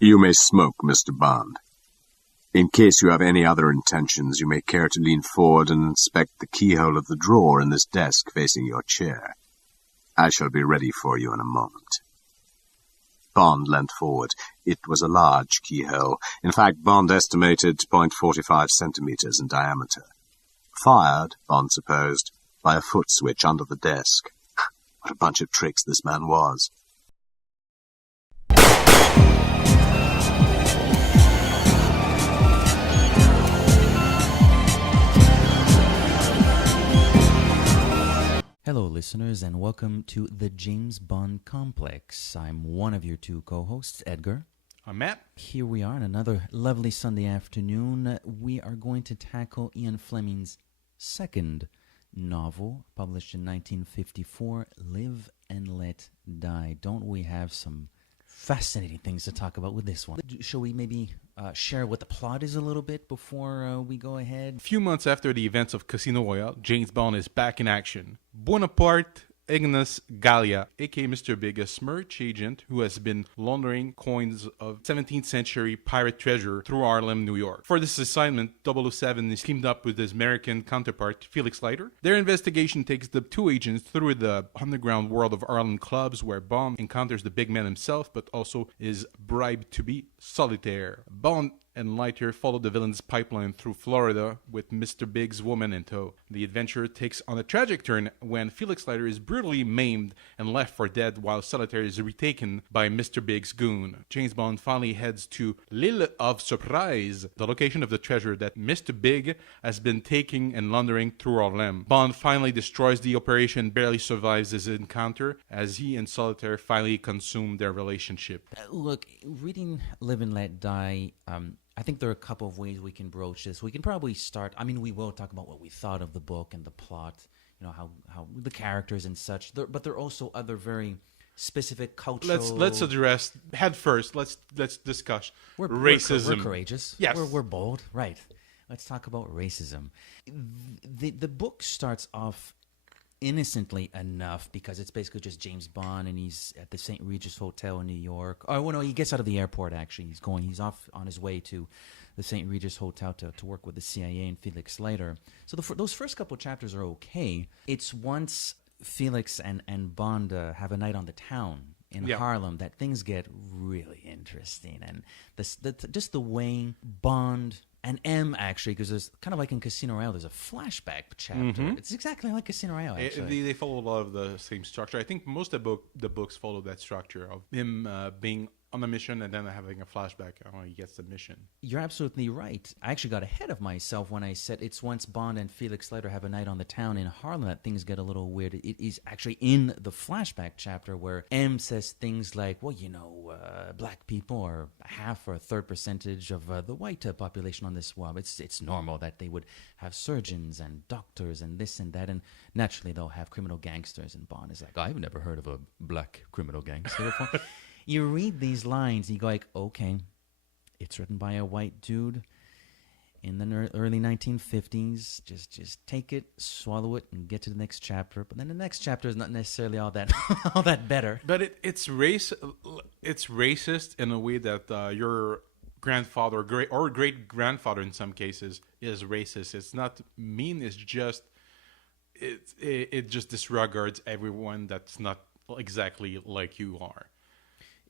You may smoke, Mr. Bond. In case you have any other intentions, you may care to lean forward and inspect the keyhole of the drawer in this desk facing your chair. I shall be ready for you in a moment. Bond leant forward. It was a large keyhole. In fact, Bond estimated 0.45 centimeters in diameter. Fired, Bond supposed, by a foot switch under the desk. What a bunch of tricks this man was. Hello, listeners, and welcome to the James Bond Complex. I'm one of your two co-hosts, Edgar. I'm Matt. Here we are on another lovely Sunday afternoon. We are going to tackle Ian Fleming's second novel, published in 1954, Live and Let Die. Don't we have some fascinating things to talk about with this one? Shall we maybe share what the plot is a little bit before we go ahead? A few months after the events of Casino Royale, James Bond is back in action. Bonaparte Ignace Gallia, aka Mr. Big, a smirch agent who has been laundering coins of 17th century pirate treasure through Harlem, New York. For this assignment, 007 is teamed up with his American counterpart, Felix Leiter. Their investigation takes the two agents through the underground world of Harlem clubs, where Bond encounters the big man himself, but also is bribed to be solitaire. Bond and Leiter follow the villain's pipeline through Florida with Mr. Big's woman in tow. The adventure takes on a tragic turn when Felix Leiter is brutally maimed and left for dead while Solitaire is retaken by Mr. Big's goon. James Bond finally heads to l'Île of Surprise, the location of the treasure that Mr. Big has been taking and laundering through Harlem. Bond finally destroys the operation, barely survives his encounter as he and Solitaire finally consume their relationship. Look, reading Live and Let Die, I think there are a couple of ways we can broach this. We can probably start, we will talk about what we thought of the book and the plot, how the characters and such, but there are also other very specific cultural... Let's address, head first, let's discuss racism. We're courageous. Yes. We're bold, right. Let's talk about racism. The book starts off innocently enough because it's basically just James Bond and he's at the St. Regis Hotel in New York. Oh, well, no, he gets out of the airport, actually. He's off on his way to the St. Regis Hotel to work with the CIA and Felix Leiter. So those first couple of chapters are okay. It's once Felix and Bond have a night on the town in Harlem that things get really interesting. And just the way Bond... And M, actually, because there's kind of like in Casino Royale, there's a flashback chapter. Mm-hmm. It's exactly like Casino Royale, actually. They follow a lot of the same structure. I think most of the books follow that structure of him being on a mission and then having a flashback when he gets the mission. You're absolutely right. I actually got ahead of myself when I said it's once Bond and Felix Leiter have a night on the town in Harlem that things get a little weird. It is actually in the flashback chapter where M says things like, well, black people are half or a third percentage of the white population on this swab. It's normal that they would have surgeons and doctors and this and that, and naturally they'll have criminal gangsters, and Bond is like, I've never heard of a black criminal gangster before. You read these lines, and you go like, okay, it's written by a white dude in the early 1950s. Just take it, swallow it, and get to the next chapter. But then the next chapter is not necessarily all that all that better. But it's racist in a way that your grandfather or great grandfather in some cases is racist. It's not mean. It's just it just disregards everyone that's not exactly like you are.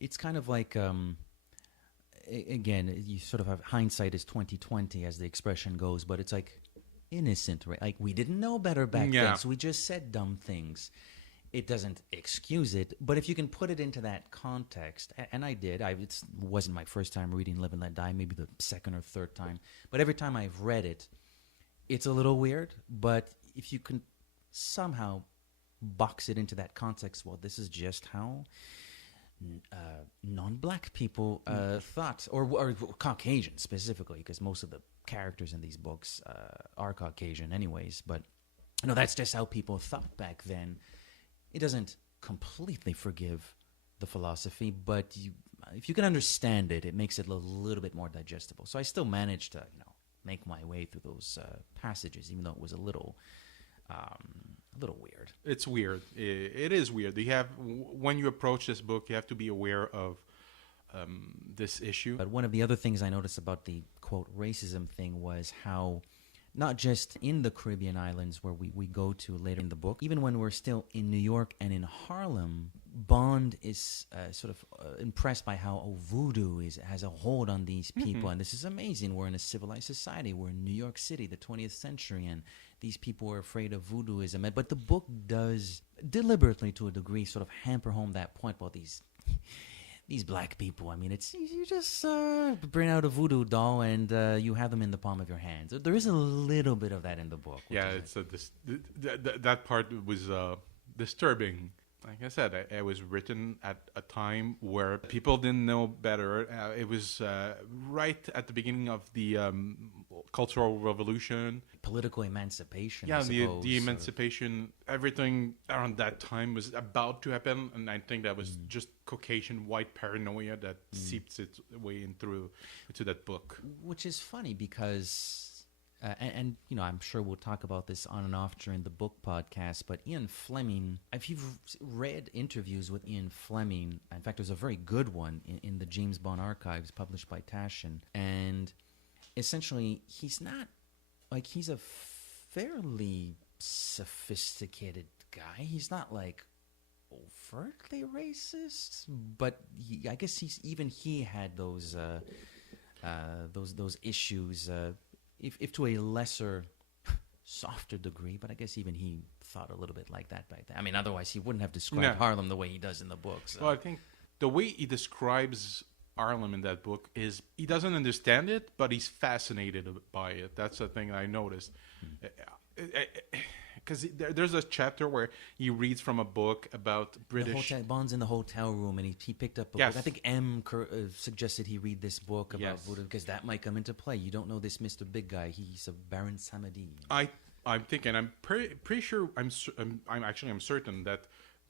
It's kind of like, again, you sort of have hindsight is 20/20 as the expression goes, but it's like innocent, right? Like we didn't know better back then, so we just said dumb things. It doesn't excuse it, but if you can put it into that context, and I did, it wasn't my first time reading Live and Let Die, maybe the second or third time, but every time I've read it, it's a little weird, but if you can somehow box it into that context, well, this is just how... non-black people thought, or Caucasian specifically, because most of the characters in these books are Caucasian anyways, but that's just how people thought back then. It doesn't completely forgive the philosophy, but if you can understand it, it makes it a little bit more digestible. So I still managed to make my way through those passages, even though it was a little weird. It's weird. It is weird. When you approach this book, you have to be aware of this issue. But one of the other things I noticed about the, quote, racism thing was how not just in the Caribbean islands where we go to later in the book, even when we're still in New York and in Harlem, Bond is impressed by how voodoo has a hold on these people. And this is amazing. We're in a civilized society. We're in New York City, the 20th century, and these people are afraid of voodooism. But the book does deliberately, to a degree, sort of hamper home that point about these black people. I mean, it's you just bring out a voodoo doll and you have them in the palm of your hands. There is a little bit of that in the book. Yeah, that part was disturbing. Like I said, it was written at a time where people didn't know better. It was right at the beginning of the Cultural Revolution. Political emancipation, Yeah, I suppose. the emancipation, everything around that time was about to happen. And I think that was just Caucasian white paranoia that seeps its way into that book. Which is funny because... and you know, I'm sure we'll talk about this on and off during the book podcast, but Ian Fleming, if you've read interviews with Ian Fleming, in fact, there's a very good one in the James Bond Archives published by Taschen, and essentially he's not, like, he's a fairly sophisticated guy. He's not, like, overtly racist, but I guess he had those issues, if to a lesser, softer degree, but I guess even he thought a little bit like that back then. I mean, otherwise he wouldn't have described Harlem the way he does in the book. So. Well, I think the way he describes Harlem in that book is he doesn't understand it, but he's fascinated by it. That's the thing I noticed. Because there's a chapter where he reads from a book about British... Bond's in the hotel room, and he picked up a book. I think M suggested he read this book about voodoo, because that might come into play. You don't know this Mr. Big Guy. He's a Baron Samedi. I'm thinking, I'm pretty sure, I'm certain that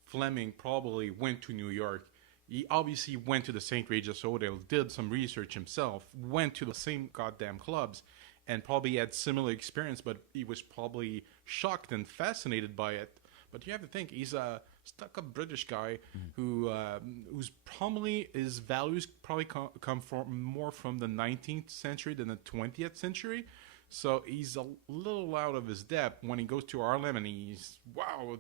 Fleming probably went to New York. He obviously went to the St. Regis Hotel, did some research himself, went to the same goddamn clubs, and probably had similar experience, but he was probably shocked and fascinated by it. But you have to think, he's a stuck-up British guy who's probably, his values probably come more from the 19th century than the 20th century. So he's a little out of his depth when he goes to Harlem, and he's, wow,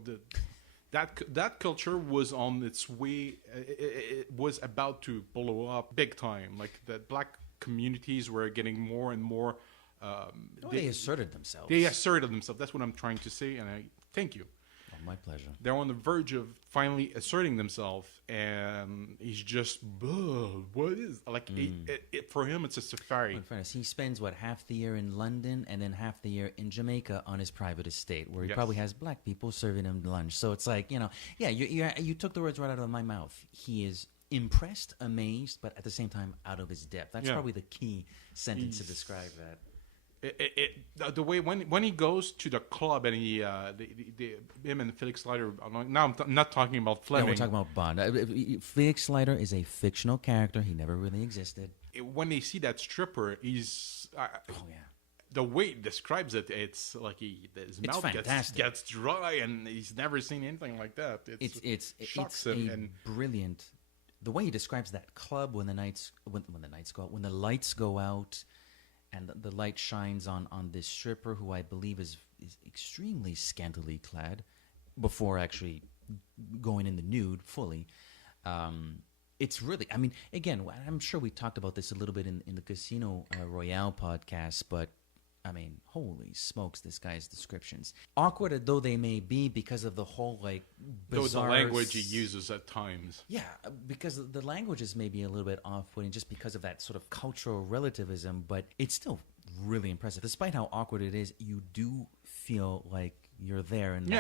that culture was on its way, it was about to blow up big time. Like, the black communities were getting more and more... they asserted themselves. They asserted themselves. That's what I'm trying to say, and I thank you. Oh, my pleasure. They're on the verge of finally asserting themselves, and he's just, what is... Like, for him, it's a safari. In fairness, he spends, half the year in London and then half the year in Jamaica on his private estate, where he probably has black people serving him lunch. So it's like, you took the words right out of my mouth. He is impressed, amazed, but at the same time out of his depth. That's probably the key sentence to describe that. The way when he goes to the club and him and Felix Leiter. Now I'm not talking about Fleming. No, we're talking about Bond. Felix Leiter is a fictional character. He never really existed. When they see that stripper, he's the way he describes it, it's like his mouth gets dry, and he's never seen anything like that. It shocks him. And brilliant. The way he describes that club when the lights go out. And the light shines on this stripper, who I believe is extremely scantily clad, before actually going in the nude fully. It's really, I mean, again, I'm sure we talked about this a little bit in the Casino Royale podcast, but I mean, holy smokes, this guy's descriptions. Awkward though they may be because of the whole, bizarre... the language he uses at times. Yeah, because the languages may be a little bit off-putting just because of that sort of cultural relativism, but it's still really impressive. Despite how awkward it is, you do feel like you're there and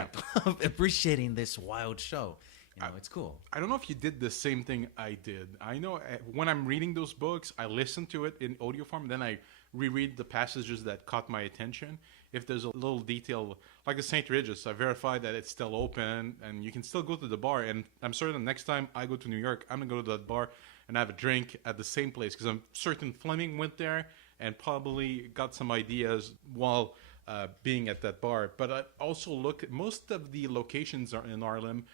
appreciating this wild show. It's cool. I don't know if you did the same thing I did. I know when I'm reading those books, I listen to it in audio form, then I reread the passages that caught my attention. If there's a little detail, like the St. Regis, I verify that it's still open and you can still go to the bar. And I'm certain next time I go to New York, I'm going to go to that bar and have a drink at the same place, because I'm certain Fleming went there and probably got some ideas while being at that bar. But I also look at most of the locations are in Harlem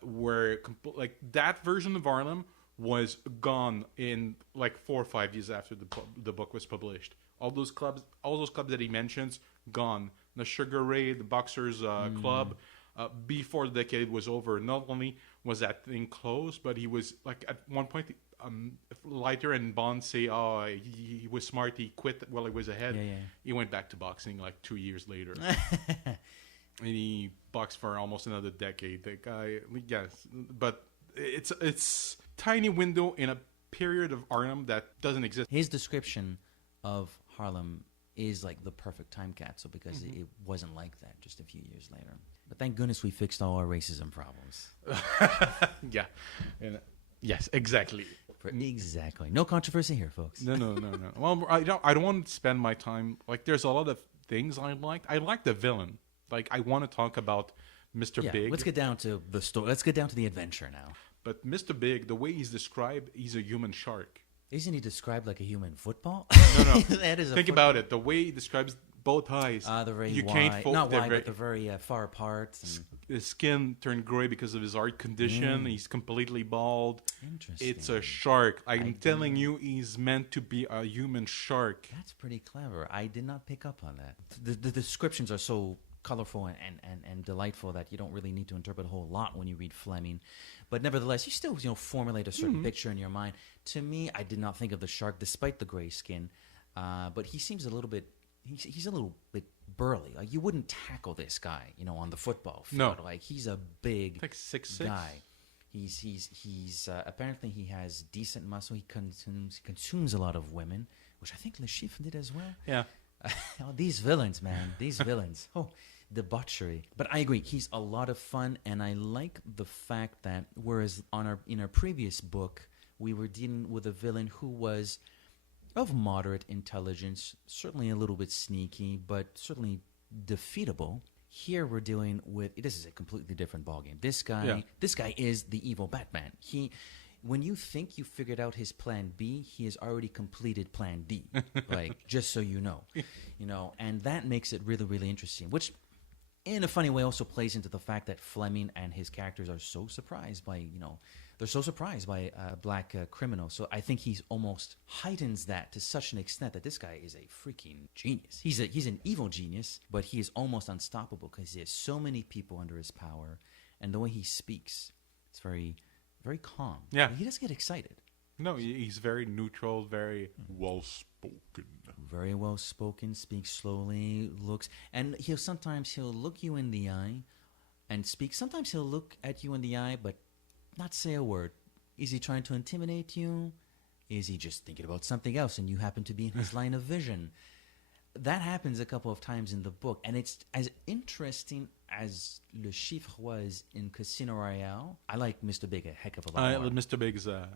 were like that version of Harlem was gone in like 4 or 5 years after the book was published. All those clubs that he mentions, gone. The Sugar Ray, the Boxers Club, before the decade was over, not only was that thing closed, but he was like at one point, Leiter and Bond say, "Oh, he was smart. He quit while he was ahead." Yeah. He went back to boxing like 2 years later, and he boxed for almost another decade. The guy, yes, but it's tiny window in a period of Harlem that doesn't exist. His description of Harlem is like the perfect time capsule because it wasn't like that just a few years later. But thank goodness we fixed all our racism problems. Yeah. Yes, exactly. Exactly. No controversy here, folks. No. Well, I don't want to spend my time like. There's a lot of things I liked. I like the villain. Like I want to talk about Mr. Big. Let's get down to the story. Let's get down to the adventure now. But Mr. Big, the way he's described, he's a human shark. Isn't he described like a human football? No. That is Think about it. The way he describes both eyes. They're very you wide. can't Not wide, but they're very far apart. And... His skin turned gray because of his heart condition. He's completely bald. Interesting. It's a shark. I'm telling you, he's meant to be a human shark. That's pretty clever. I did not pick up on that. The descriptions are so colorful and delightful that you don't really need to interpret a whole lot when you read Fleming. But nevertheless, you still formulate a certain picture in your mind. To me, I did not think of the shark despite the gray skin. But he seems a little bit... He's a little bit burly. Like you wouldn't tackle this guy, on the football field. No. Like he's a big like 6'6" guy. He's apparently he has decent muscle. He consumes a lot of women, which I think Le Chiffre did as well. Yeah. These villains, man. These villains. Oh, debauchery. But I agree. He's a lot of fun, and I like the fact that whereas in our previous book we were dealing with a villain who was of moderate intelligence, certainly a little bit sneaky, but certainly defeatable. Here we're dealing with this is a completely different ballgame. This guy is the evil Batman. When you think you figured out his plan B, he has already completed plan D. Like just so you know, and that makes it really, really interesting. Which, in a funny way, also plays into the fact that Fleming and his characters are so surprised by they're so surprised by a black criminal. So I think he's almost heightens that to such an extent that this guy is a freaking genius. He's an evil genius, but he is almost unstoppable because he has so many people under his power, and the way he speaks, it's very, very calm. Yeah, he doesn't get excited. No, he's very neutral, very well spoken. Very well spoken. Speaks slowly. Looks, and he'll look you in the eye, and speak. Sometimes he'll look at you in the eye, but not say a word. Is he trying to intimidate you? Is he just thinking about something else and you happen to be in his line of vision? That happens a couple of times in the book, and it's as interesting as Le Chiffre was in Casino Royale. I like Mr. Big a heck of a lot more. Mr. Big is a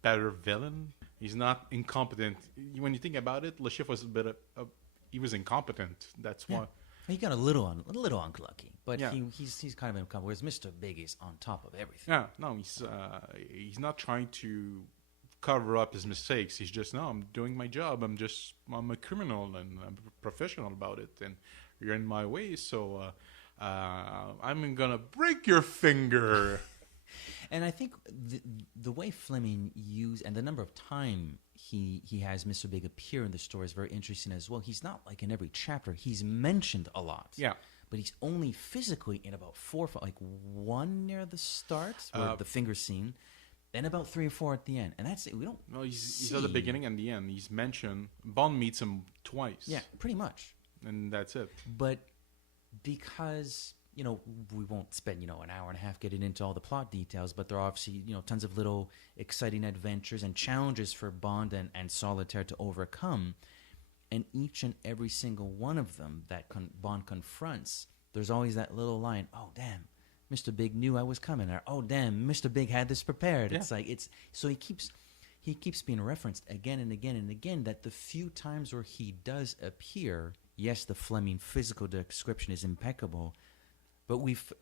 better villain. He's not incompetent. When you think about it, Le Chiffre was he was incompetent. That's why. He got a little unlucky, but he's kind of incompetent. Whereas Mr. Big is on top of everything. Yeah, no, he's not trying to cover up his mistakes. He's just I'm doing my job. I'm a criminal and I'm a professional about it, and you're in my way, so I'm gonna break your finger. And I think the way Fleming used and the number of time he has Mr. Big appear in the story is very interesting as well. He's not like in every chapter. He's mentioned a lot. Yeah. But he's only physically in about 4 or 5, like one near the start, the finger scene, then about 3 or 4 at the end. And that's it. We don't No, he's at the beginning and the end. He's mentioned. Bond meets him twice. Yeah, pretty much. And that's it. But because... we won't spend, an hour and a half getting into all the plot details, but there are obviously, tons of little exciting adventures and challenges for Bond and Solitaire to overcome. And each and every single one of them that Bond confronts, there's always that little line, oh, damn, Mr. Big knew I was coming. Or, oh, damn, Mr. Big had this prepared. Yeah. It's like, so he keeps being referenced again and again and again that the few times where he does appear, yes, the Fleming physical description is impeccable, but we've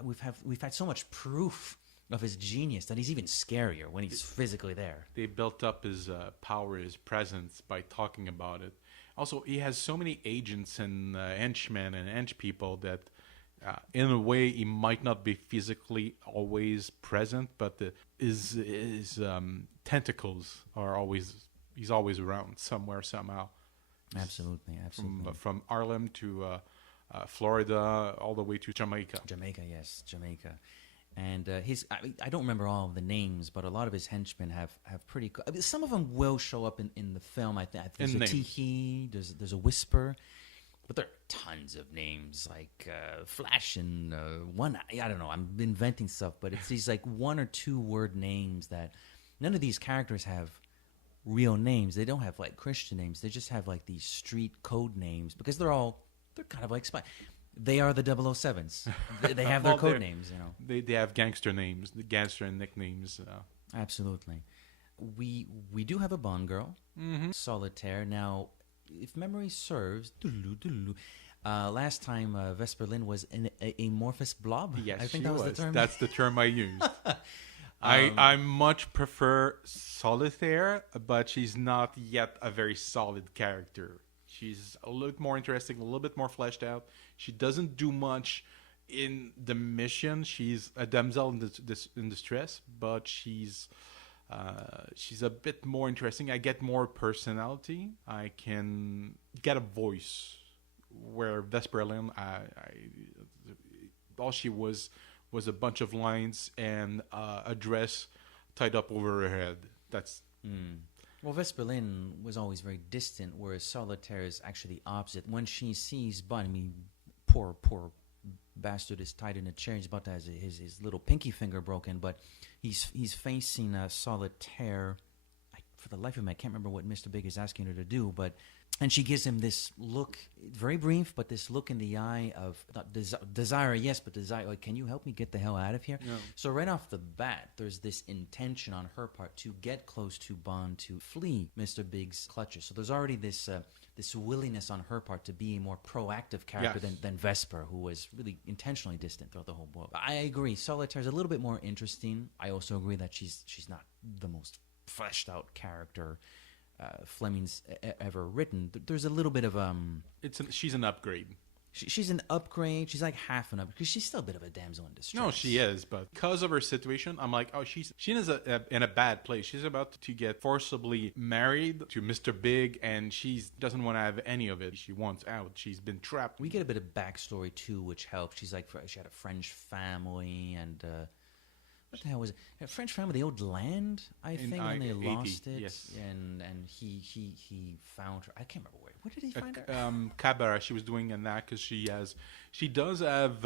had so much proof of his genius that he's even scarier when he's physically there. They built up his power, his presence by talking about it. Also, he has so many agents and henchmen and hench people that In a way, he might not be physically always present, but his tentacles are always, he's always around somewhere, somehow. Absolutely. From Harlem to Florida, all the way to Jamaica. Jamaica. And I don't remember all of the names, but a lot of his henchmen have pretty. Some of them will show up in the film. I think there's a Tee-Hee, there's a Whisper, but there are tons of names like Flash and one. I don't know. I'm inventing stuff, but it's these like 1 or 2 word names that none of these characters have real names. They don't have like Christian names. They just have like these street code names because they're kind of like spy. They are the 007s. They have their code names, you know. They have gangster names, the gangster nicknames. Absolutely. We do have a Bond girl, Solitaire. Now, if memory serves, last time Vesper Lynd was an amorphous blob. Yes, I think that was the term. That's the term I used. I much prefer Solitaire, but she's not yet a very solid character. She's a little bit more interesting, a little bit more fleshed out. She doesn't do much in the mission. She's a damsel in distress, but she's a bit more interesting. I get more personality. I can get a voice. Where Vesper Lynd, all she was a bunch of lines and a dress tied up over her head. That's. Well, Vesper Lynd was always very distant, whereas Solitaire is actually the opposite. When she sees Bond, I mean, poor bastard is tied in a chair. He's about to have his little pinky finger broken, but he's facing Solitaire. For the life of me, I can't remember what Mr. Big is asking her to do, and she gives him this look, very brief, but this look in the eye of not desire, yes, but desire. Like, can you help me get the hell out of here? No. So right off the bat, there's this intention on her part to get close to Bond, to flee Mr. Big's clutches. So there's already this willingness on her part to be a more proactive character than Vesper, who was really intentionally distant throughout the whole book. I agree. Solitaire's a little bit more interesting. I also agree that she's not the most fleshed out character Fleming's ever written. There's a little bit of she's an upgrade. She's an upgrade. She's like half an upgrade because she's still a bit of a damsel in distress. No, she is, but because of her situation, I'm like, oh, she is in a bad place. She's about to get forcibly married to Mr. Big, and she doesn't want to have any of it. She wants out. She's been trapped. We get a bit of backstory too, which helps. She's like, she had a French family, and what the hell was it? A French family, they owed land, I think, and they lost it. Yes. And he found her. I can't remember where. Where did he find her? Cabaret. She was doing an act because she does have,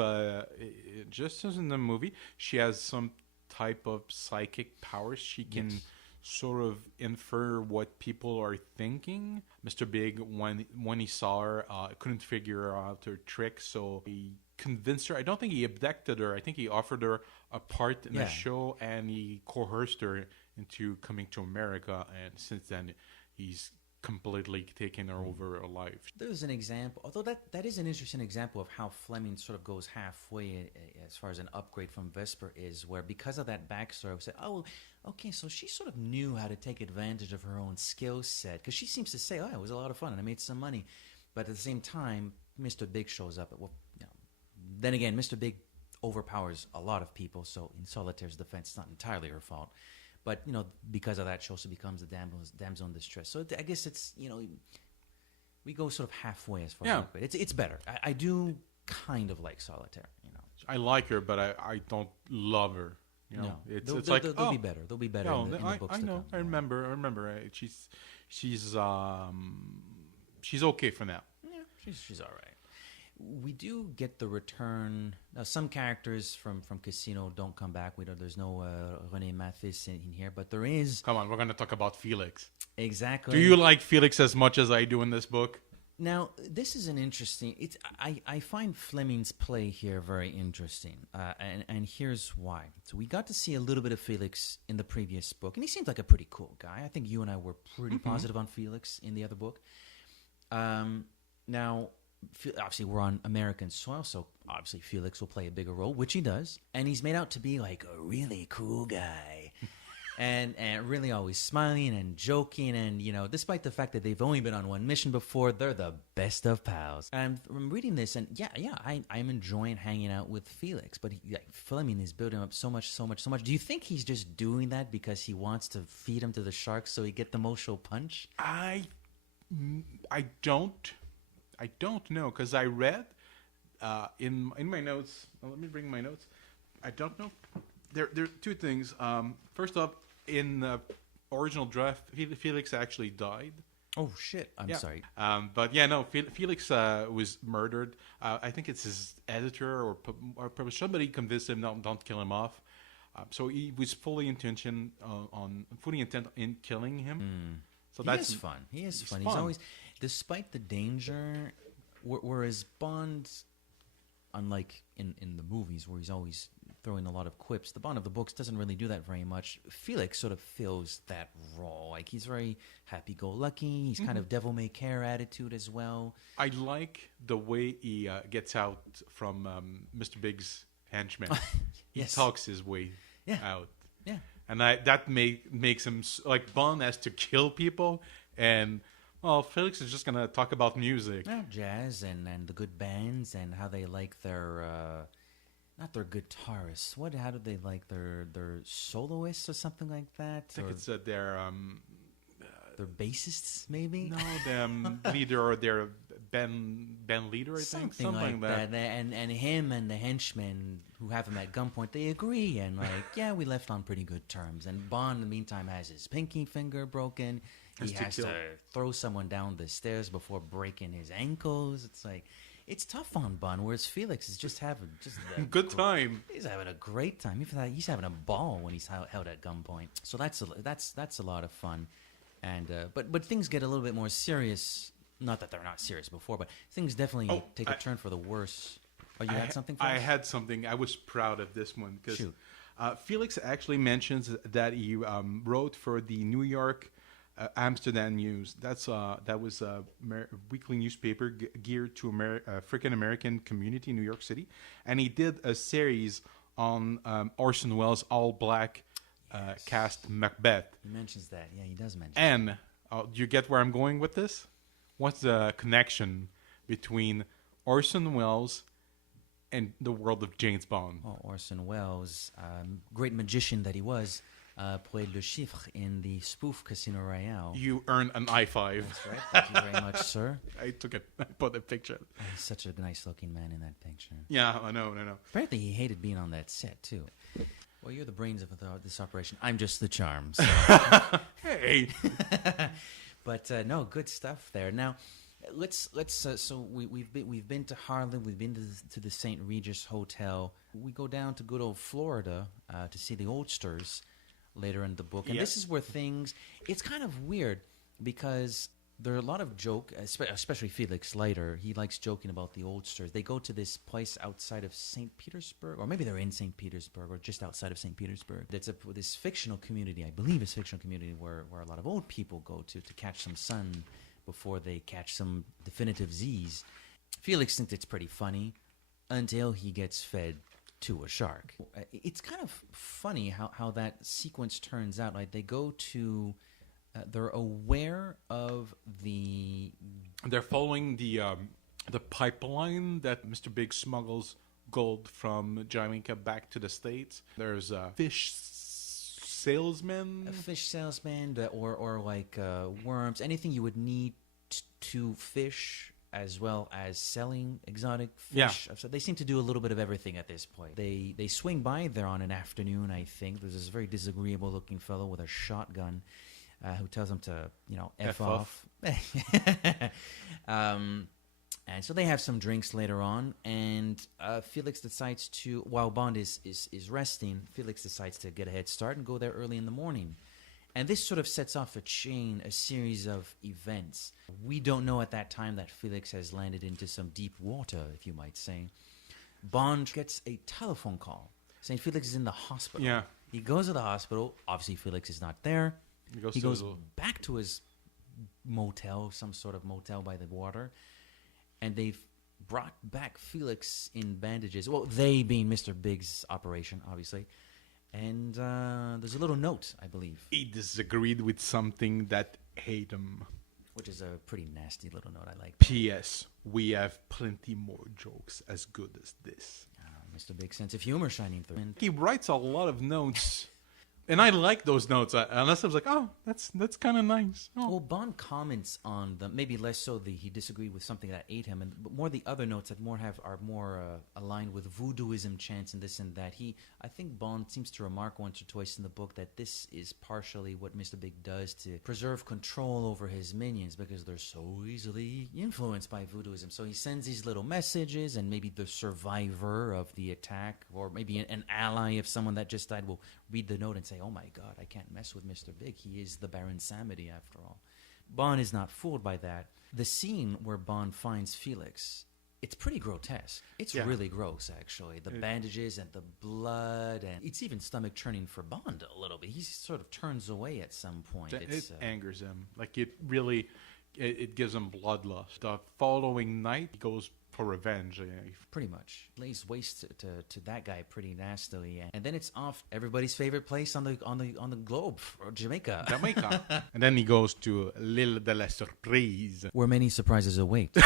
just as in the movie, she has some type of psychic powers. She can sort of infer what people are thinking. Mr. Big, when he saw her, couldn't figure out her trick, so he convinced her. I don't think he abducted her. I think he offered her a part in the show, and he coerced her into coming to America. And since then, he's completely taken her over her life. There's an example, although that is an interesting example of how Fleming sort of goes halfway as far as an upgrade from Vesper is, where because of that backstory, we said, oh, okay, so she sort of knew how to take advantage of her own skill set, because she seems to say, oh, it was a lot of fun and I made some money. But at the same time, Mr. Big shows up. Then again, Mr. Big overpowers a lot of people, so in Solitaire's defense, it's not entirely her fault. But, because of that, she also becomes a damsel in distress. So I guess it's, we go sort of halfway as far as it's better. I do kind of like Solitaire, I like her, but I don't love her. No, it's they'll like be better. They'll be better in the books. I know. To come. I remember. She's okay for now. Yeah, she's all right. We do get the return. Now, some characters from Casino don't come back. There's no René Mathis in here, but there is. Come on, we're going to talk about Felix. Exactly. Do you like Felix as much as I do in this book? Now, this is an interesting. I find Fleming's play here very interesting, and here's why. So we got to see a little bit of Felix in the previous book, and he seems like a pretty cool guy. I think you and I were pretty positive on Felix in the other book. Now, obviously, we're on American soil, so obviously Felix will play a bigger role, which he does. And he's made out to be like a really cool guy. and really always smiling and joking, and despite the fact that they've only been on one mission before, they're the best of pals. And I'm reading this, and I'm enjoying hanging out with Felix, but Fleming is building up so much. Do you think he's just doing that because he wants to feed him to the sharks so he get the emotional punch? I don't know, because I read in my notes. Let me bring my notes. I don't know. There are two things. First off, in the original draft, Felix actually died. Oh shit! I'm sorry. But yeah, no. Felix was murdered. I think it's his editor or publisher. Somebody convinced him, don't kill him off. So he was fully intent in killing him. So that's fun. He is fun. He's always, despite the danger, whereas Bond, unlike in the movies where he's always throwing a lot of quips, the Bond of the books doesn't really do that very much. Felix sort of fills that role. Like, he's very happy-go-lucky. He's kind of devil-may-care attitude as well. I like the way he gets out from Mr. Big's henchman. Yes. He talks his way out. Yeah. And that makes him, like, Bond has to kill people, and Felix is just going to talk about music. Yeah, jazz and the good bands and how they like their... not their guitarists. How do they like their soloists or something like that? I think it's their bassists, maybe. No, their leader or their band leader. I think something like that. And him and the henchmen who have him at gunpoint, they agree and we left on pretty good terms. And Bond, in the meantime, has his pinky finger broken. He has to throw someone down the stairs before breaking his ankles. It's like. It's tough on Bond, whereas Felix is just having a good time. He's having a great time. He's having a ball when he's held at gunpoint. So that's a lot of fun, and but things get a little bit more serious. Not that they're not serious before, but things definitely take a turn for the worse. Oh, you had something for us? I had something. I was proud of this one because Felix actually mentions that he wrote for the New York. Amsterdam News. That was a weekly newspaper geared to African American community in New York City, and he did a series on Orson Welles' all-black cast Macbeth. He mentions that. Yeah, he does mention. And do you get where I'm going with this? What's the connection between Orson Welles and the world of James Bond? Well, Orson Welles, great magician that he was. Played Le Shiver in the spoof Casino Royale. You earned an I-5. That's right. Thank you very much, sir. I put a picture. He's such a nice-looking man in that picture. Yeah, I know. Apparently, he hated being on that set, too. Well, you're the brains of this operation. I'm just the charm. So. Hey! But, no, good stuff there. Now, let's so we've been to Harlem. We've been to the St. Regis Hotel. We go down to good old Florida to see the Oldsters. Later in the book, and this is where it's kind of weird because there are a lot of joke, especially Felix later. He likes joking about the Oldsters. They go to this place outside of St. Petersburg, or maybe they're in St. Petersburg, or just outside of St. Petersburg. It's this fictional community, I believe, it's a fictional community where a lot of old people go to catch some sun before they catch some definitive Z's. Felix thinks it's pretty funny until he gets fed to a shark. It's kind of funny how that sequence turns out. Like, they go to, they're aware of They're following the pipeline that Mr. Big smuggles gold from Jamaica back to the States. There's a fish salesman, or like worms, anything you would need to fish. As well as selling exotic fish. Yeah. So they seem to do a little bit of everything at this point. They swing by there on an afternoon, I think. There's this very disagreeable looking fellow with a shotgun who tells them to, F off. And so they have some drinks later on, and Felix decides to, while Bond is resting, Felix decides to get a head start and go there early in the morning. And this sort of sets off a series of events. We don't know at that time that Felix has landed into some deep water, if you might say. Bond gets a telephone call saying Felix is in the hospital. Yeah. He goes to the hospital. Obviously, Felix is not there. He goes back to his motel, some sort of motel by the water. And they've brought back Felix in bandages. Well, they being Mr. Big's operation, obviously. And there's a little note, I believe, He disagreed with something that hate him. which is a pretty nasty little note. I like. P.S. We have plenty more jokes as good as this. Mr. Big sense of humor shining through. And He writes a lot of notes, and I like those notes. Unless I was like, oh, that's kind of nice. Oh. well, Bond comments on them, maybe less so he disagreed with something that ate him, but more the other notes that are more aligned with voodooism chants and this and that. I think Bond seems to remark once or twice in the book that this is partially what Mr. Big does to preserve control over his minions because they're so easily influenced by voodooism. So he sends these little messages, and maybe the survivor of the attack, or maybe an ally of someone that just died, will read the note and say, oh my God, I can't mess with Mr. Big. He is the Baron Samedi after all. Bond is not fooled by that. The scene where Bond finds Felix, it's pretty grotesque. It's really gross, actually. The bandages and the blood, and it's even stomach churning for Bond a little bit. He sort of turns away at some point. It angers him. Like, it really, it gives him bloodlust. The following night, he goes for revenge. Pretty much lays waste to that guy pretty nastily, and then it's off everybody's favorite place on the globe, or Jamaica. And then he goes to L'Île de la Surprise. Where many surprises await.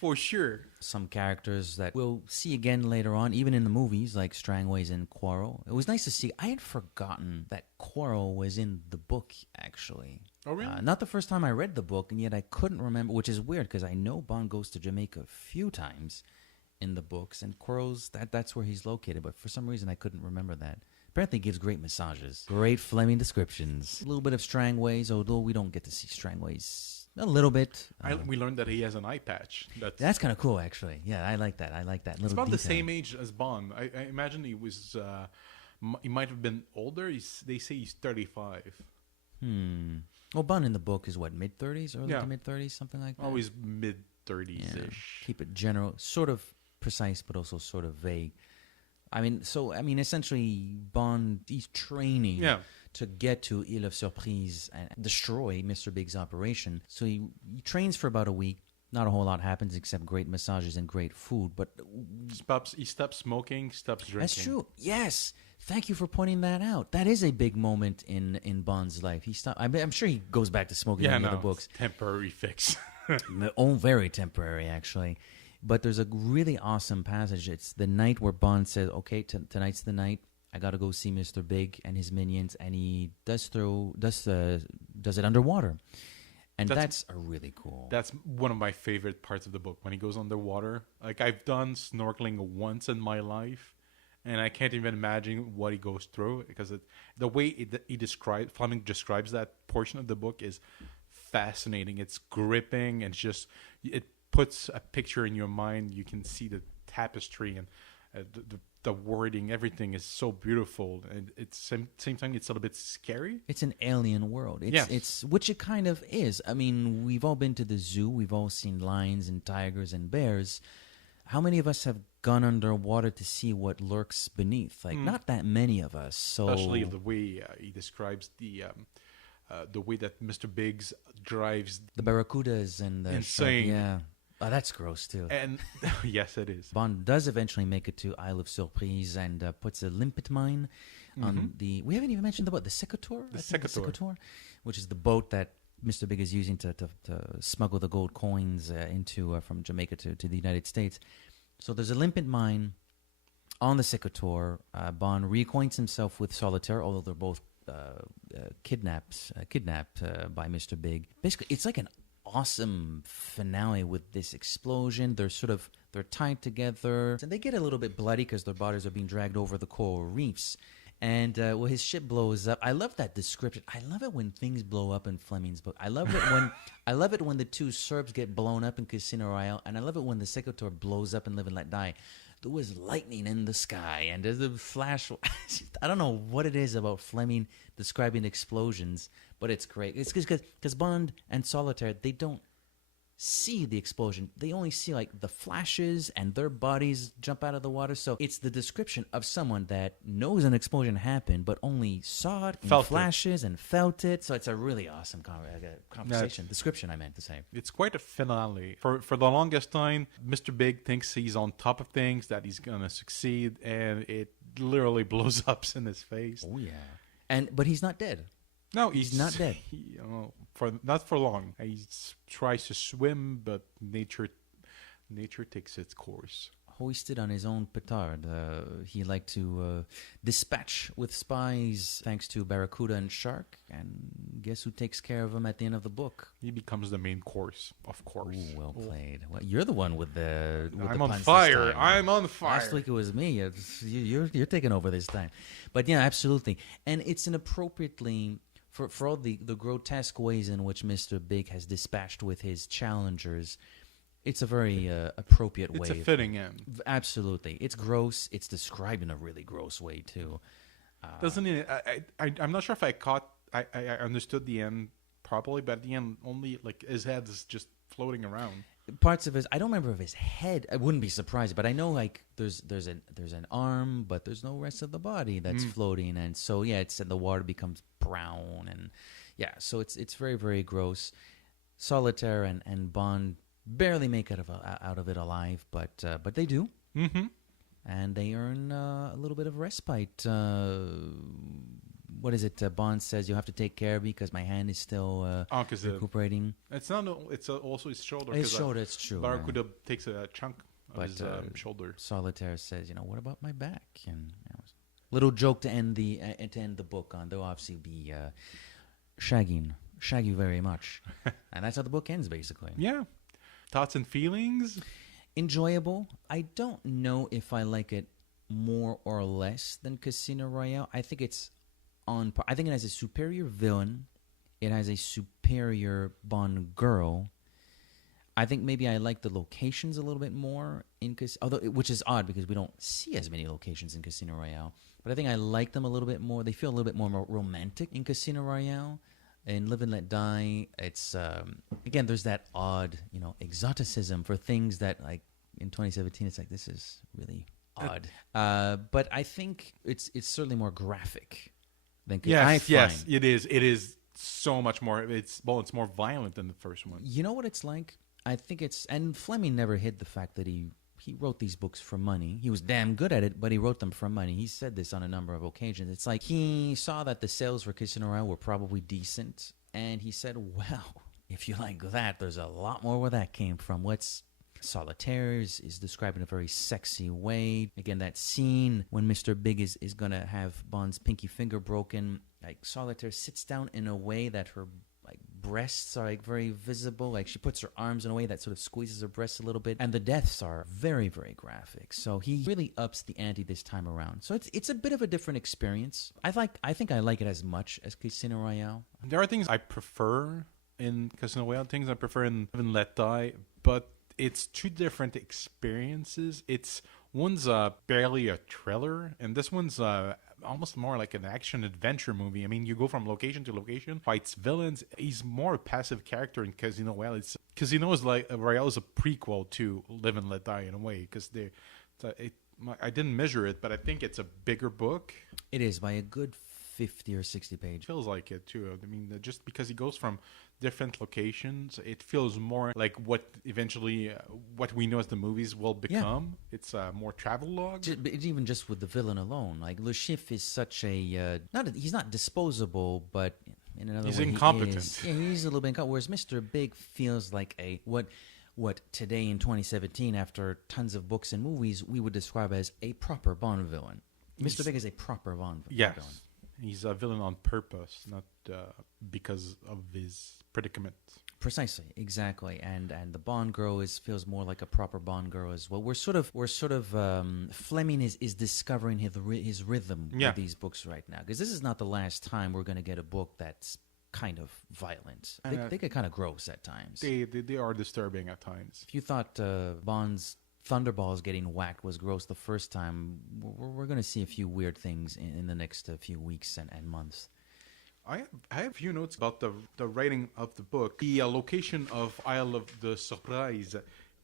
For sure. Some characters that we'll see again later on, even in the movies, like Strangways and Quarrel. It was nice to see. I had forgotten that Quarrel was in the book, actually. Oh, really? Not the first time I read the book, and yet I couldn't remember, which is weird, because I know Bond goes to Jamaica a few times in the books, and Quarrel's, that's where he's located, but for some reason I couldn't remember that. Apparently gives great massages. Great Fleming descriptions. A little bit of Strangways, although we don't get to see Strangways a little bit. We learned that he has an eye patch. That's kind of cool, actually. Yeah, I like that. It's about the same age as Bond. I imagine he was. He might have been older. They say he's 35. Well, Bond in the book is what, mid-30s, early to mid-30s, something like that? Always mid-30s-ish. Keep it general, sort of precise, but also sort of vague. Essentially, Bond, he's training to get to Île of Surprise and destroy Mr. Big's operation. So he trains for about a week. Not a whole lot happens except great massages and great food. But he stops smoking, stops drinking. That's true. Yes. Thank you for pointing that out. That is a big moment in Bond's life. I'm sure he goes back to smoking in the other books. Temporary fix. Very temporary, actually. But there's a really awesome passage. It's the night where Bond says, okay, tonight's the night. I got to go see Mr. Big and his minions. And he does it underwater. And that's a really cool. That's one of my favorite parts of the book, when he goes underwater. Like, I've done snorkeling once in my life, and I can't even imagine what he goes through, because the way Fleming describes that portion of the book is fascinating. It's gripping, and it puts a picture in your mind. You can see the tapestry and the wording. Everything is so beautiful, and it's same time it's a little bit scary. It's an alien world. It's which it kind of is. I mean, we've all been to the zoo. We've all seen lions and tigers and bears. How many of us have gone underwater to see what lurks beneath? Like, not that many of us. So, especially the way he describes the way that Mr. Biggs drives the barracudas and the insane. Yeah. Oh, that's gross too. And yes, it is. Bond does eventually make it to Isle of Surprise and puts a limpet mine on the. We haven't even mentioned the Secator. The Secator, which is the boat that Mr. Big is using to smuggle the gold coins into from Jamaica to the United States. So there's a limpet mine on the Secator. Bond reacquaints himself with Solitaire, although they're both kidnapped by Mr. Big. Basically, it's like an awesome finale with this explosion. They're tied together, and they get a little bit bloody because their bodies are being dragged over the coral reefs. And his ship blows up. I love that description. I love it when things blow up in Fleming's book. I love it when the two Serbs get blown up in Casino Royale, and I love it when the Secator blows up in Live and Let Die. There was lightning in the sky, and there's a flash. I don't know what it is about Fleming describing explosions, but it's great. It's because Bond and Solitaire, they don't see the explosion. They only see like the flashes and their bodies jump out of the water. So it's the description of someone that knows an explosion happened, but only saw it in flashes and felt it. So it's a really awesome conversation. Description, I meant to say. It's quite a finale. For the longest time, Mr. Big thinks he's on top of things, that he's going to succeed, and literally blows up in his face. Oh yeah, but he's not dead. No, He's not dead. Not for long. He tries to swim, but nature takes its course. Hoisted on his own petard, he liked to dispatch with spies thanks to Barracuda and Shark, and guess who takes care of him at the end of the book? He becomes the main course, of course. Ooh, well played. Well, you're the one with the I'm the on puns this fire. time. I'm on fire. Last week it was me. You're taking over this time. But yeah, absolutely. And it's an appropriately, for all the grotesque ways in which Mr. Big has dispatched with his challengers, it's a very appropriate way. It's a fitting end. Absolutely. It's gross. It's described in a really gross way, too. Doesn't it? I'm not sure if I understood the end properly, but at the end, only like his head is just floating around. Parts of his, I don't remember of his head. I wouldn't be surprised, but I know like there's an arm, but there's no rest of the body that's floating, and so yeah, the water becomes brown, and yeah, so it's very, very gross. Solitaire and Bond barely make out of it alive, but they do, and they earn a little bit of respite. What is it? Bond says you have to take care of me because my hand is still recuperating. It's not. It's also his shoulder. His shoulder. It's true. Barracuda takes a chunk of his shoulder. Solitaire says, what about my back? And little joke to end the book on. They'll obviously be shagging very much, and that's how the book ends, basically. Yeah. Thoughts and feelings? Enjoyable. I don't know if I like it more or less than Casino Royale. I think it's on par. I think it has a superior villain. It has a superior Bond girl. I think maybe I like the locations a little bit more which is odd because we don't see as many locations in Casino Royale. But I think I like them a little bit more. They feel a little bit more romantic in Casino Royale. In Live and Let Die, it's again, there's that odd, exoticism for things that, like, in 2017, it's like, this is really odd. But I think it's certainly more graphic than yes, it is. It is so much more. It's more violent than the first one. You know what it's like? I think and Fleming never hid the fact that he wrote these books for money. He was damn good at it, but he wrote them for money. He said this on a number of occasions. It's like he saw that the sales for Casino Royale were probably decent, and he said, well, if you like that, there's a lot more where that came from. What's Solitaire is described in a very sexy way. Again, that scene when Mr. Big is going to have Bond's pinky finger broken, like Solitaire sits down in a way that her breasts are very visible. Like she puts her arms in a way that sort of squeezes her breasts a little bit, and the deaths are very, very graphic. So he really ups the ante this time around. So it's a bit of a different experience. I think I like it as much as Casino Royale. There are things I prefer in Casino Royale, things I prefer in Live and Let Die, but it's two different experiences. One's barely a thriller, and this one's almost more like an action-adventure movie. I mean, you go from location to location, fights villains. He's more a passive character in Casino Royale. Casino Royale is a prequel to Live and Let Die in a way, because I didn't measure it, but I think it's a bigger book. It is, by a good 50 or 60 pages. Feels like it, too. I mean, just because he goes from different locations, it feels more like what we know as the movies will become. Yeah. It's more travelogue. Even just with the villain alone, like Le Chiffre is such a he's not disposable, but in another way he's incompetent. He's a little bit incompetent. Whereas Mr. Big feels like what today in 2017, after tons of books and movies, we would describe as a proper Bond villain. Mr. Big is a proper Bond villain. Yes. He's a villain on purpose, not because of his predicament. Precisely, exactly, and the Bond girl feels more like a proper Bond girl as well. We're sort of Fleming is discovering his rhythm with these books right now, because this is not the last time we're going to get a book that's kind of violent. They get kind of gross at times. They are disturbing at times. If you thought Bond's Thunderballs getting whacked was gross the first time, we're going to see a few weird things in the next few weeks and months. I have a few notes about the writing of the book. The location of Isle of the Surprise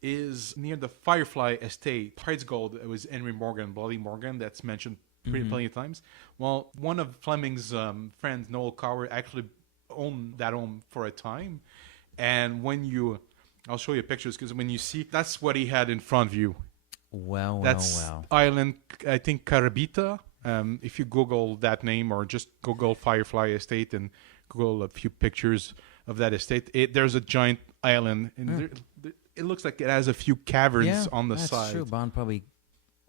is near the Firefly Estate. Pride's Gold, it was Henry Morgan, Bloody Morgan, that's mentioned plenty of times. Well, one of Fleming's friends, Noel Coward, actually owned that home for a time. And I'll show you pictures, because when you see, that's what he had in front of you. Well, That's island, I think, Carabita. If you Google that name or just Google Firefly Estate and Google a few pictures of that estate, there's a giant island, and it looks like it has a few caverns on the side. That's true. Bond probably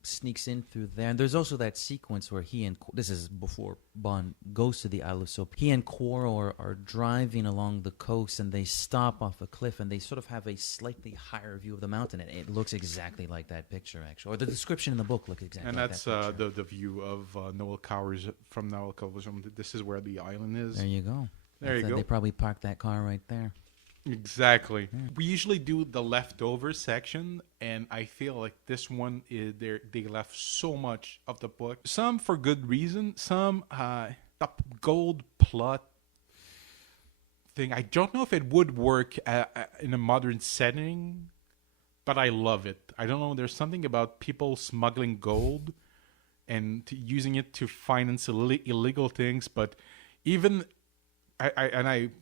sneaks in through there. And there's also that sequence where this is before Bond goes to the Isle of Soap. He and Quarrel are driving along the coast, and they stop off a cliff, and they sort of have a slightly higher view of the mountain. And it looks exactly like that picture, actually. Or the description in the book looks exactly like that picture. And that's the view of Noel Cowers from Noel Cowers. This is where the island is. There you go. There you go. They probably parked that car right there. Exactly. Yeah. We usually do the leftover section, and I feel like this one is they left so much of the book. Some for good reason. Some the gold plot thing. I don't know if it would work in a modern setting, but I love it. I don't know. There's something about people smuggling gold and using it to finance illegal things, but even.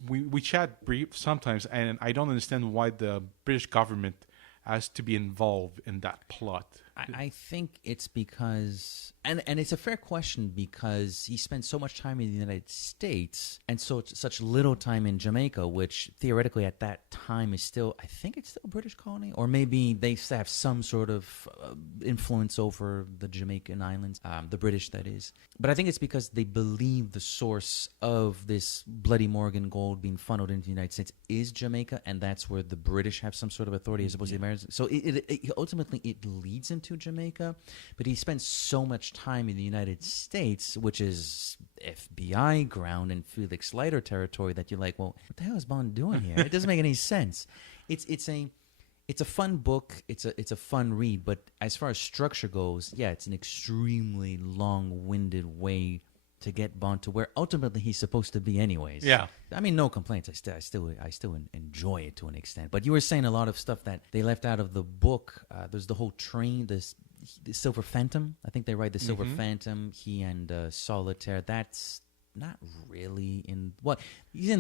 We chat brief sometimes, and I don't understand why the British government has to be involved in that plot. I think it's because, and it's a fair question, because he spent so much time in the United States and such little time in Jamaica, which theoretically at that time is still, I think it's still a British colony, or maybe they have some sort of influence over the Jamaican islands, the British, that is. But I think it's because they believe the source of this Bloody Morgan gold being funneled into the United States is Jamaica, and that's where the British have some sort of authority as opposed to the Americans. So ultimately it leads into Jamaica, but he spends so much time in the United States, which is FBI ground and Felix Leiter territory, that you're like, well, what the hell is Bond doing here? It doesn't make any sense. It's a fun book. It's a fun read, but as far as structure goes, yeah, it's an extremely long-winded way to get Bond to where ultimately he's supposed to be anyways. Yeah. I mean, no complaints. I still enjoy it to an extent. But you were saying a lot of stuff that they left out of the book. There's the whole train, the Silver Phantom. I think they write the Silver Phantom. He and Solitaire. That's not really in what he's in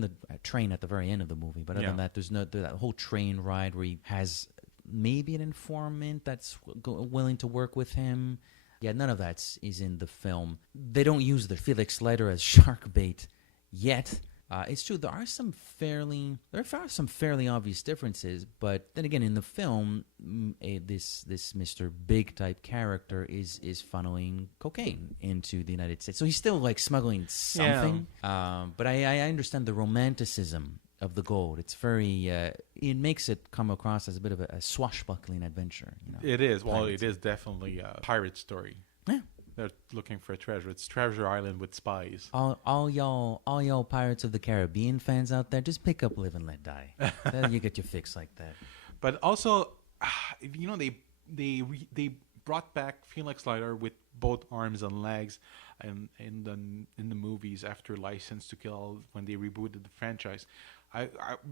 the train at the very end of the movie. But other than that, there's that whole train ride where he has maybe an informant that's willing to work with him. Yeah, none of that is in the film. They don't use the Felix Leiter as shark bait yet. It's true, there are some fairly obvious differences, but then again, in the film, this Mr. Big type character is funneling cocaine into the United States. So he's still like smuggling something. Yeah. But I understand the romanticism of the gold. It's very it makes it come across as a bit of a swashbuckling adventure. It is. Well, it is definitely a pirate story. Yeah. They're looking for a treasure. It's Treasure Island with spies. All y'all Pirates of the Caribbean fans out there, just pick up Live and Let Die. Then you get your fix like that. But also, they brought back Felix Leiter with both arms and legs, and in the movies after License to Kill, when they rebooted the franchise.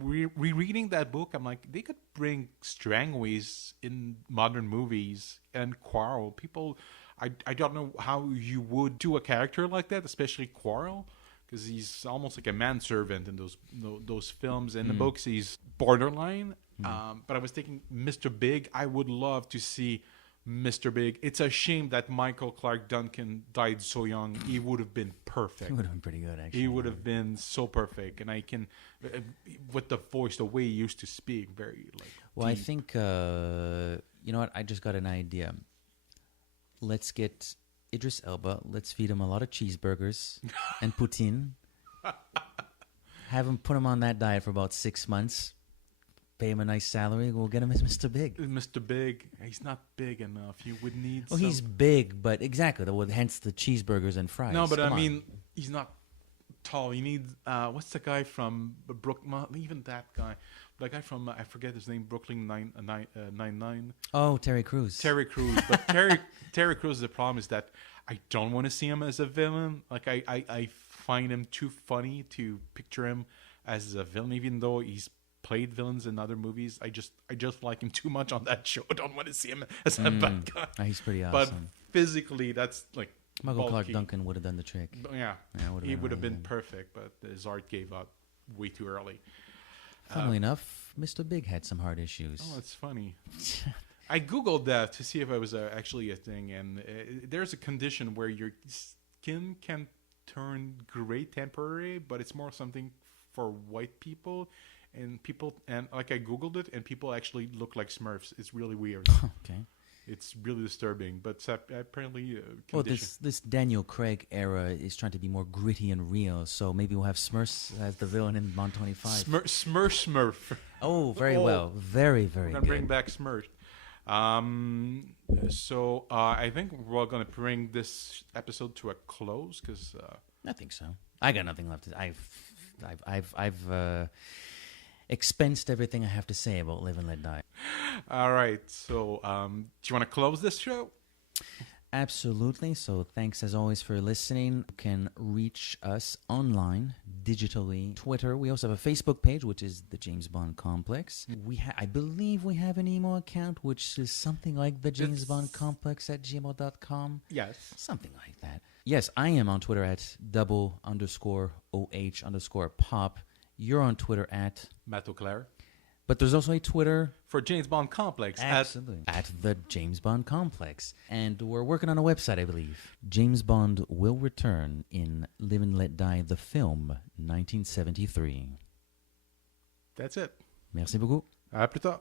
Rereading that book, I'm like, they could bring Strangways in modern movies and Quarrel. People, I don't know how you would do a character like that, especially Quarrel, because he's almost like a manservant in those films. In the books, he's borderline. But I was thinking Mr. Big. I would love to see Mr. Big. It's a shame that Michael Clark Duncan died so young. He would have been perfect. He would have been pretty good, actually. He would have been so perfect. And I can, with the voice, the way he used to speak, very like. Well, deep. I think you know what? I just got an idea. Let's get Idris Elba. Let's feed him a lot of cheeseburgers and poutine. Have him put him on that diet for about 6 months. Pay him a nice salary. We'll get him as Mr. Big. Mr. Big. He's not big enough. You would need. Well, he's big, but exactly. Hence the cheeseburgers and fries. No, but I mean, he's not tall. You need. What's the guy from Brooklyn? Even that guy. The guy from I forget his name. Brooklyn Nine-Nine. Oh, Terry Crews. Terry Crews. But Terry Crews. The problem is that I don't want to see him as a villain. Like I find him too funny to picture him as a villain, even though he's played villains in other movies. I just like him too much on that show. I don't want to see him as a bad guy. He's pretty awesome. But physically, that's like Michael Clark Duncan would have done the trick. Yeah, he would have been perfect, but his art gave up way too early. Funnily enough, Mr. Big had some heart issues. Oh, it's funny. I googled that to see if it was actually a thing, and there's a condition where your skin can turn gray temporary, but it's more something for white people, and like I googled it, and people actually look like Smurfs. It's really weird. Okay. It's really disturbing, but it's apparently Well, condition. this Daniel Craig era is trying to be more gritty and real, so maybe we'll have Smurfs as the villain in Bond 25. Smurf. Oh, very Oh. well. Very, very We're good. gonna bring back Smurf. So I think we're gonna bring this episode to a close because I think so. I got nothing left. I've expensed everything I have to say about Live and Let Die. all right. So do you want to close this show? Absolutely. So thanks as always for listening. You can reach us online, digitally, Twitter. We also have a Facebook page, which is the James Bond Complex. I believe we have an email account, which is something like the James Bond Complex at gmail.com. Yes. Something like that. Yes, I am on Twitter at _OH_pop. You're on Twitter at... Matt O'Clair. But there's also a Twitter... For James Bond Complex. Absolutely. At the James Bond Complex. And we're working on a website, I believe. James Bond will return in Live and Let Die, the film, 1973. That's it. Merci beaucoup. À plus tard.